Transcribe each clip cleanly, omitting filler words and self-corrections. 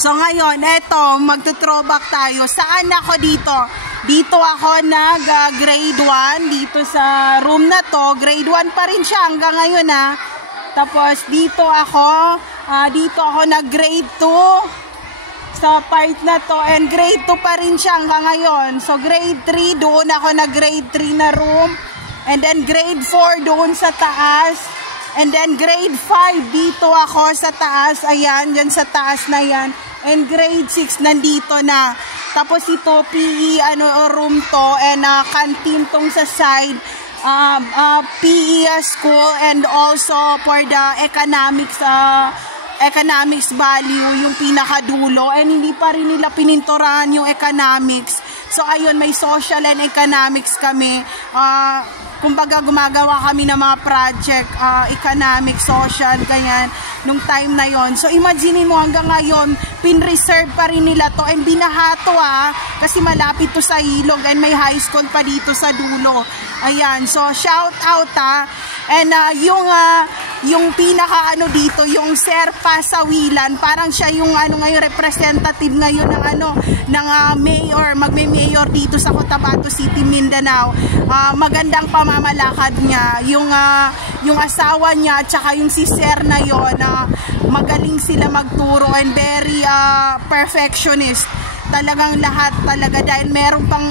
So ngayon, eto, magto-throwback tayo. Saan ako dito? Dito ako nag-grade 1, dito sa room na to. Grade 1 pa rin siya hanggang ngayon ha. Tapos dito ako nag-grade 2 sa part na to. And grade 2 pa rin siya hanggang ngayon. So grade 3, doon ako nag-grade 3 na room. And then grade 4 doon sa taas. And then grade 5 dito ako sa taas. Ayan, dyan sa taas na yan. And grade 6 nandito na. Tapos ito PE room to and canteen tong sa side. PE school and also for the economics value yung pinakadulo, and hindi pa rin nila pininturahan yung economics. So ayun, may social and economics kami. Kumbaga gumagawa kami ng mga project, economic, social, ganyan, nung time na yon. So imagine mo hanggang ngayon, pin-reserve pa rin nila to, and binahato kasi malapit to sa ilog and may high school pa dito sa dulo. Ayan, so shout out and yung pinaka dito, yung Sir Pasawilan, parang siya yung ngayon representative ngayon ng mayor, magme-mayor dito sa Cotabato City, Mindanao. Magandang pamamalakad niya, yung asawa niya at saka yung si Sir na yon, magaling sila magturo and very perfectionist. Talagang lahat talaga, dahil meron pang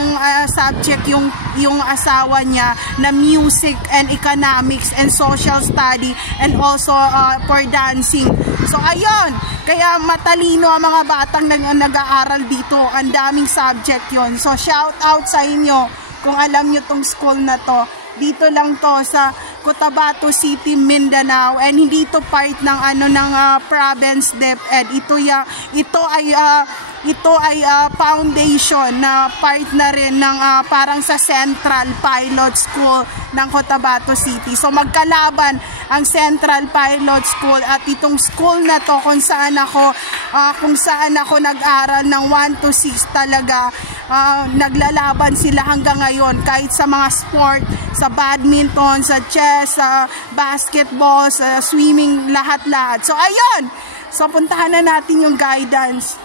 subject yung asawa niya na music and economics and social study and also for dancing. So ayun, kaya matalino ang mga batang nag-aaral dito, ang daming subject yon. So shout out sa inyo kung alam nyo tong school na to. Dito lang to sa Cotabato City, Mindanao, and hindi to part ng province DepEd. Ito ay foundation na part na rin ng parang sa Central Pilot School ng Cotabato City. So magkalaban ang Central Pilot School at itong school na to kung saan ako nag-aral ng 1 to 6 talaga. Naglalaban sila hanggang ngayon kahit sa mga sport, sa badminton, sa chess, sa basketball, sa swimming, lahat-lahat. So ayun, so puntahan na natin yung guidance.